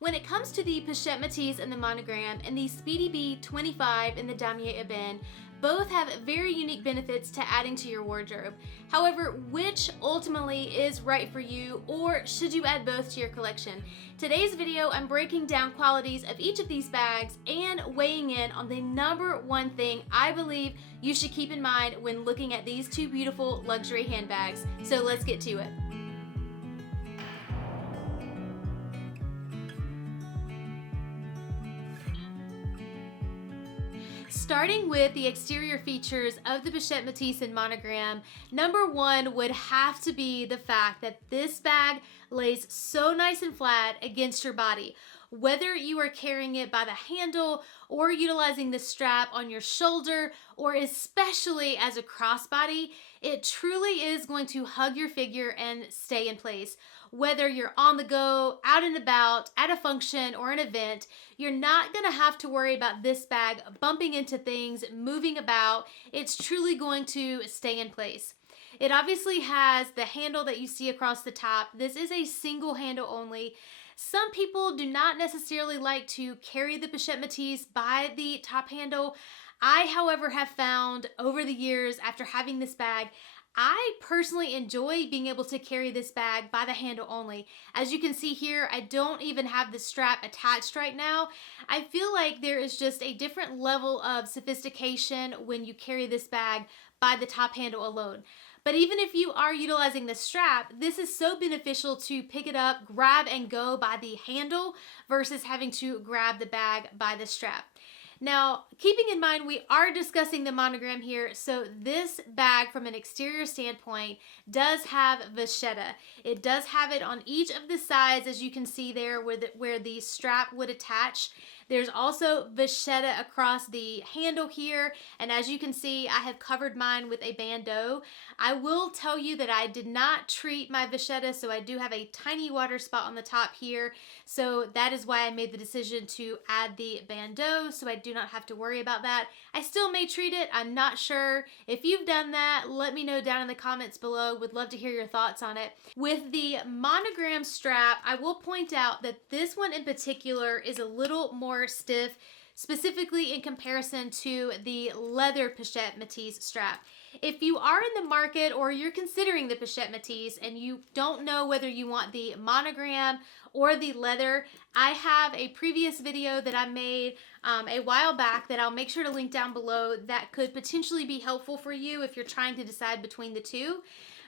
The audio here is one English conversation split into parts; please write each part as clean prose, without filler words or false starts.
When it comes to the Pochette Metis and the monogram and the Speedy B25 and the Damier Ebene, both have very unique benefits to adding to your wardrobe. However, which ultimately is right for you, or should you add both to your collection? Today's video, I'm breaking down qualities of each of these bags and weighing in on the number one thing I believe you should keep in mind when looking at these two beautiful luxury handbags. So let's get to it. Starting with the exterior features of the Pochette Metis and monogram, number one would have to be the fact that this bag lays so nice and flat against your body. Whether you are carrying it by the handle or utilizing the strap on your shoulder, or especially as a crossbody, it truly is going to hug your figure and stay in place. Whether you're on the go, out and about, at a function or an event, you're not gonna have to worry about this bag bumping into things, moving about. It's truly going to stay in place. It obviously has the handle that you see across the top. This is a single handle only. Some people do not necessarily like to carry the Pochette Metis by the top handle. I, however, have found over the years after having this bag, I personally enjoy being able to carry this bag by the handle only. As you can see here, I don't even have the strap attached right now. I feel like there is just a different level of sophistication when you carry this bag by the top handle alone. But even if you are utilizing the strap, this is so beneficial to pick it up, grab and go by the handle versus having to grab the bag by the strap. Now, keeping in mind we are discussing the monogram here, so this bag from an exterior standpoint does have vachetta. It does have it on each of the sides, as you can see there where the strap would attach. There's also vachetta across the handle here, and as you can see, I have covered mine with a bandeau. I will tell you that I did not treat my vachetta, so I do have a tiny water spot on the top here, so that is why I made the decision to add the bandeau, so I do not have to worry about that. I still may treat it, I'm not sure. If you've done that, let me know down in the comments below. Would love to hear your thoughts on it. With the monogram strap, I will point out that this one in particular is a little more stiff, specifically in comparison to the leather Pochette Metis strap. If you are in the market or you're considering the Pochette Metis and you don't know whether you want the monogram or the leather, I have a previous video that I made a while back that I'll make sure to link down below that could potentially be helpful for you if you're trying to decide between the two.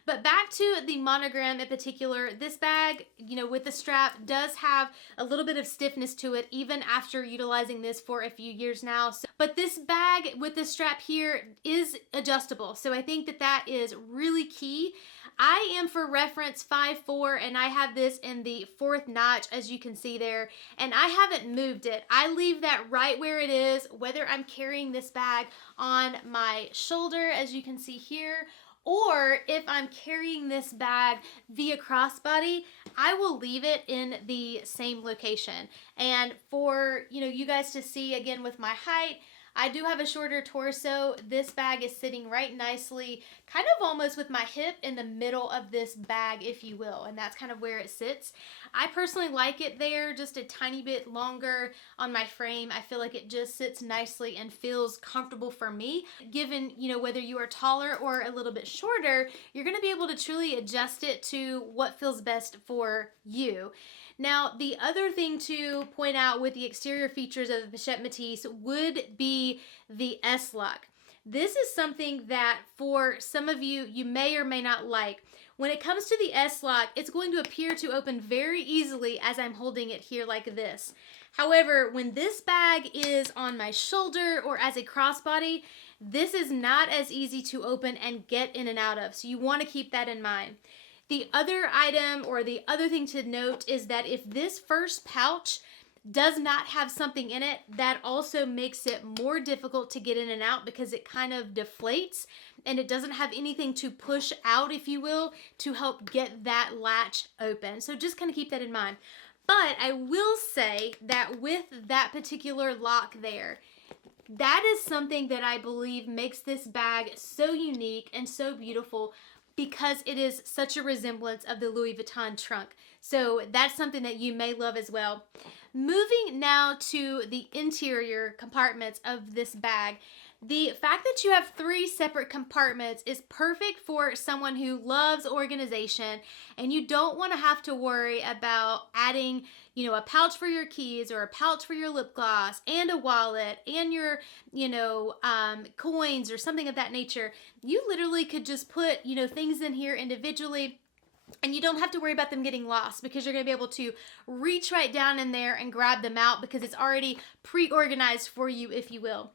But back to the monogram in particular, this bag, with the strap does have a little bit of stiffness to it even after utilizing this for a few years now. But this bag with the strap here is adjustable. So I think that that is really key. I am, for reference, 5'4", and I have this in the 4th notch, as you can see there, and I haven't moved it. I leave that right where it is, whether I'm carrying this bag on my shoulder, as you can see here, or if I'm carrying this bag via crossbody, I will leave it in the same location. And for, you guys to see again with my height, I do have a shorter torso. This bag is sitting right nicely, kind of almost with my hip in the middle of this bag, if you will, and that's kind of where it sits. I personally like it there, just a tiny bit longer on my frame. I feel like it just sits nicely and feels comfortable for me. Given, whether you are taller or a little bit shorter, you're going to be able to truly adjust it to what feels best for you. Now, the other thing to point out with the exterior features of the Pochette Metis would be the S-lock. This is something that for some of you, you may or may not like. When it comes to the S-lock, it's going to appear to open very easily as I'm holding it here like this. However, when this bag is on my shoulder or as a crossbody, this is not as easy to open and get in and out of. So you want to keep that in mind. The other item or the other thing to note is that if this first pouch does not have something in it, that also makes it more difficult to get in and out because it kind of deflates and it doesn't have anything to push out, if you will, to help get that latch open. So just kind of keep that in mind. But I will say that with that particular lock there, that is something that I believe makes this bag so unique and so beautiful, because it is such a resemblance of the Louis Vuitton trunk. So that's something that you may love as well. Moving now to the interior compartments of this bag. The fact that you have 3 separate compartments is perfect for someone who loves organization and you don't want to have to worry about adding, a pouch for your keys or a pouch for your lip gloss and a wallet and your, coins or something of that nature. You literally could just put, things in here individually. And you don't have to worry about them getting lost because you're going to be able to reach right down in there and grab them out because it's already pre-organized for you, if you will.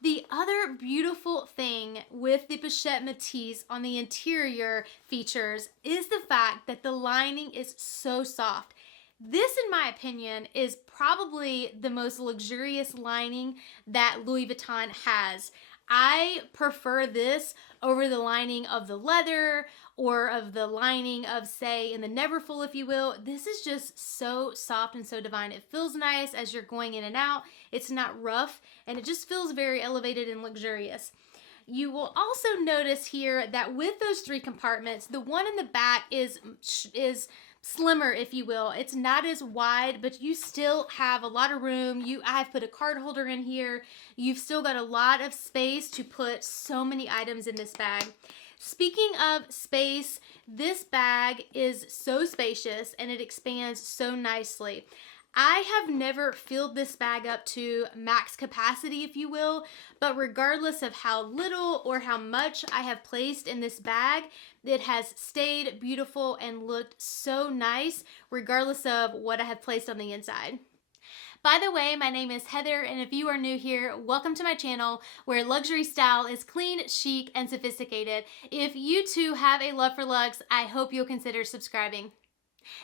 The other beautiful thing with the Pochette Metis on the interior features is the fact that the lining is so soft. This, in my opinion, is probably the most luxurious lining that Louis Vuitton has. I prefer this over the lining of the leather or of the lining of, say, in the Neverfull, if you will. This is just so soft and so divine. It feels nice as you're going in and out. It's not rough, and it just feels very elevated and luxurious. You will also notice here that with those 3 compartments, the one in the back is slimmer, if you will. It's not as wide, but you still have a lot of room. I've put a card holder in here. You've still got a lot of space to put so many items in this bag. Speaking of space, this bag is so spacious and it expands so nicely. I have never filled this bag up to max capacity, if you will, but regardless of how little or how much I have placed in this bag, it has stayed beautiful and looked so nice, regardless of what I have placed on the inside. By the way, my name is Heather, and if you are new here, welcome to my channel where luxury style is clean, chic, and sophisticated. If you too have a love for luxe, I hope you'll consider subscribing.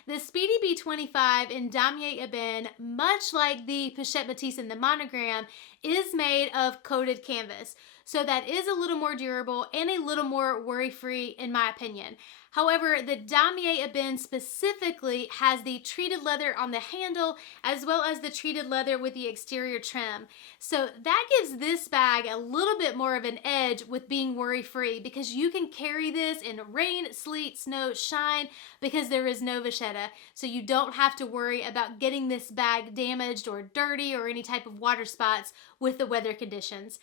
The Speedy B25 in Damier Ebene, much like the Pochette Metis in the monogram, is made of coated canvas. So that is a little more durable and a little more worry-free in my opinion. However, the Damier Ebene specifically has the treated leather on the handle as well as the treated leather with the exterior trim. So that gives this bag a little bit more of an edge with being worry-free because you can carry this in rain, sleet, snow, shine because there is no vachetta. So you don't have to worry about getting this bag damaged or dirty or any type of water spots with the weather conditions.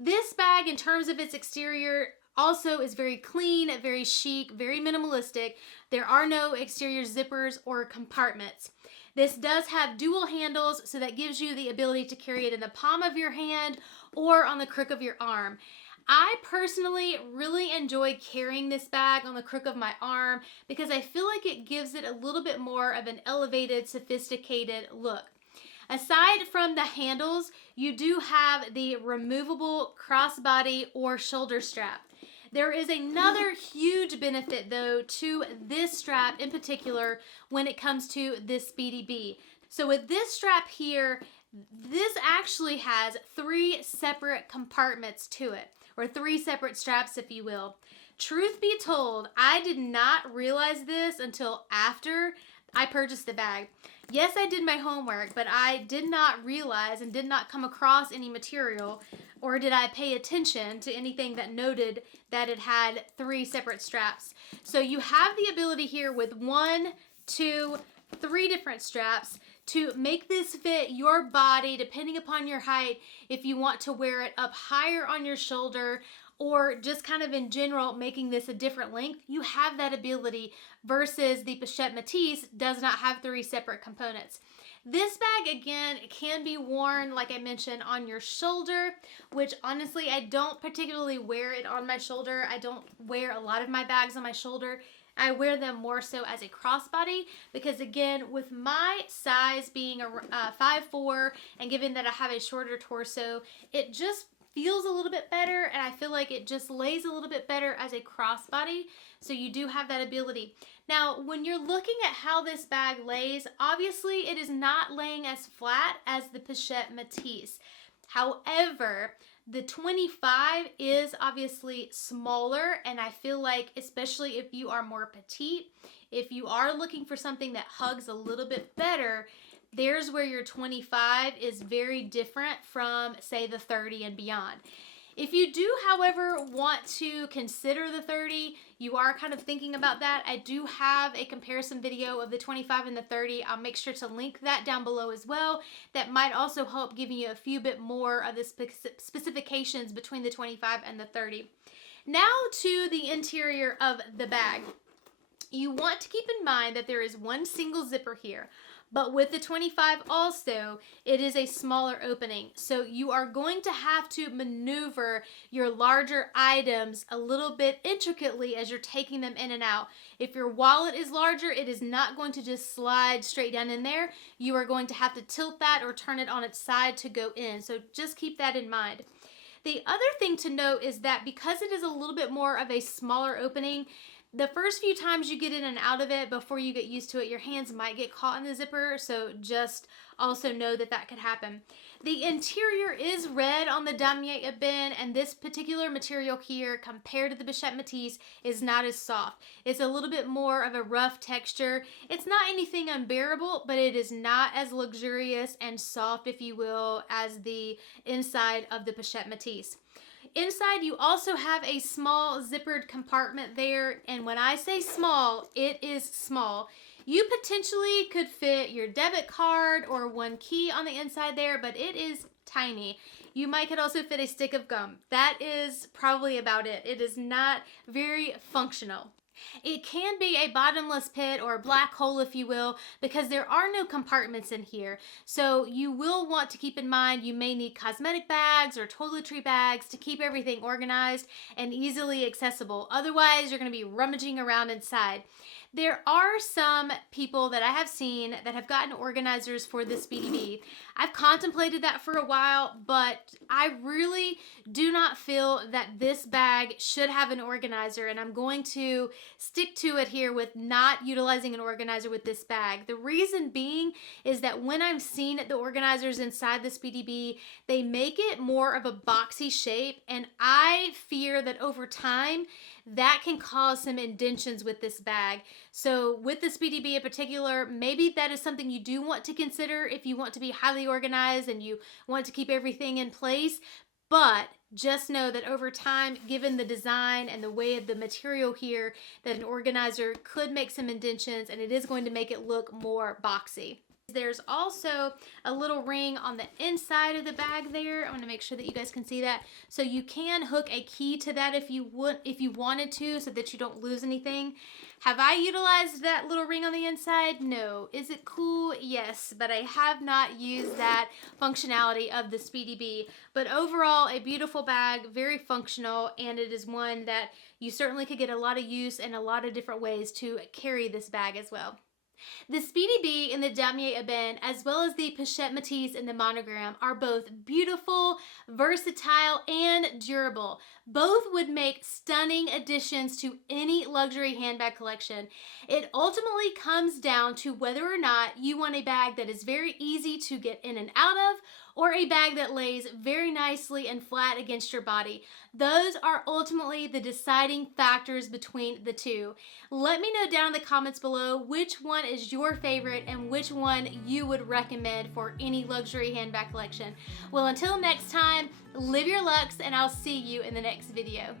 This bag, in terms of its exterior, also is very clean, very chic, very minimalistic. There are no exterior zippers or compartments. This does have dual handles, so that gives you the ability to carry it in the palm of your hand or on the crook of your arm. I personally really enjoy carrying this bag on the crook of my arm because I feel like it gives it a little bit more of an elevated, sophisticated look. Aside from the handles, you do have the removable crossbody or shoulder strap. There is another huge benefit though to this strap in particular when it comes to this Speedy B. So with this strap here, this actually has 3 separate compartments to it, or 3 separate straps if you will. Truth be told, I did not realize this until after I purchased the bag. Yes, I did my homework, but I did not realize and did not come across any material, or did I pay attention to anything that noted that it had 3 separate straps. So you have the ability here with 1, 2, 3 different straps to make this fit your body depending upon your height. If you want to wear it up higher on your shoulder or just kind of in general making this a different length, you have that ability versus the Pochette Metis does not have 3 separate components. This bag, again, can be worn, like I mentioned, on your shoulder, which honestly, I don't particularly wear it on my shoulder. I don't wear a lot of my bags on my shoulder. I wear them more so as a crossbody because, again, with my size being a 5'4", and given that I have a shorter torso, it just feels a little bit better, and I feel like it just lays a little bit better as a crossbody, so you do have that ability. Now, when you're looking at how this bag lays, obviously it is not laying as flat as the Pochette Metis. However, the 25 is obviously smaller, and I feel like, especially if you are more petite, if you are looking for something that hugs a little bit better, there's where your 25 is very different from, say, the 30 and beyond. If you do, however, want to consider the 30, you are kind of thinking about that, I do have a comparison video of the 25 and the 30. I'll make sure to link that down below as well. That might also help giving you a few bit more of the specifications between the 25 and the 30. Now to the interior of the bag. You want to keep in mind that there is one single zipper here. But with the 25 also, it is a smaller opening. So you are going to have to maneuver your larger items a little bit intricately as you're taking them in and out. If your wallet is larger, it is not going to just slide straight down in there. You are going to have to tilt that or turn it on its side to go in. So just keep that in mind. The other thing to note is that because it is a little bit more of a smaller opening, the first few times you get in and out of it, before you get used to it, your hands might get caught in the zipper, so just also know that that could happen. The interior is red on the damier ebene, and this particular material here, compared to the Pochette Metis, is not as soft. It's a little bit more of a rough texture. It's not anything unbearable, but it is not as luxurious and soft, if you will, as the inside of the Pochette Metis. Inside, you also have a small zippered compartment there, and when I say small, it is small. You potentially could fit your debit card or one key on the inside there, but it is tiny. You might could also fit a stick of gum. That is probably about it. It is not very functional. It can be a bottomless pit or a black hole, if you will, because there are no compartments in here. So you will want to keep in mind you may need cosmetic bags or toiletry bags to keep everything organized and easily accessible. Otherwise, you're going to be rummaging around inside. There are some people that I have seen that have gotten organizers for the Speedy B. I've contemplated that for a while, but I really do not feel that this bag should have an organizer, and I'm going to stick to it here with not utilizing an organizer with this bag. The reason being is that when I've seen the organizers inside the Speedy B, they make it more of a boxy shape, and I fear that over time, that can cause some indentions with this bag. So with the Speedy B in particular, maybe that is something you do want to consider if you want to be highly organized and you want to keep everything in place. But just know that over time, given the design and the way of the material here, that an organizer could make some indentions, and it is going to make it look more boxy. There's also a little ring on the inside of the bag there. I want to make sure that you guys can see that. So you can hook a key to that if you wanted to, so that you don't lose anything. Have I utilized that little ring on the inside? No. Is it cool? Yes, but I have not used that functionality of the Speedy B. But overall, a beautiful bag, very functional, and it is one that you certainly could get a lot of use and a lot of different ways to carry this bag as well. The Speedy B in the damier ebene, as well as the Pochette Metis in the monogram, are both beautiful, versatile, and durable. Both would make stunning additions to any luxury handbag collection. It ultimately comes down to whether or not you want a bag that is very easy to get in and out of, or a bag that lays very nicely and flat against your body. Those are ultimately the deciding factors between the two. Let me know down in the comments below which one is your favorite and which one you would recommend for any luxury handbag collection. Well, until next time, live your luxe, and I'll see you in the next video.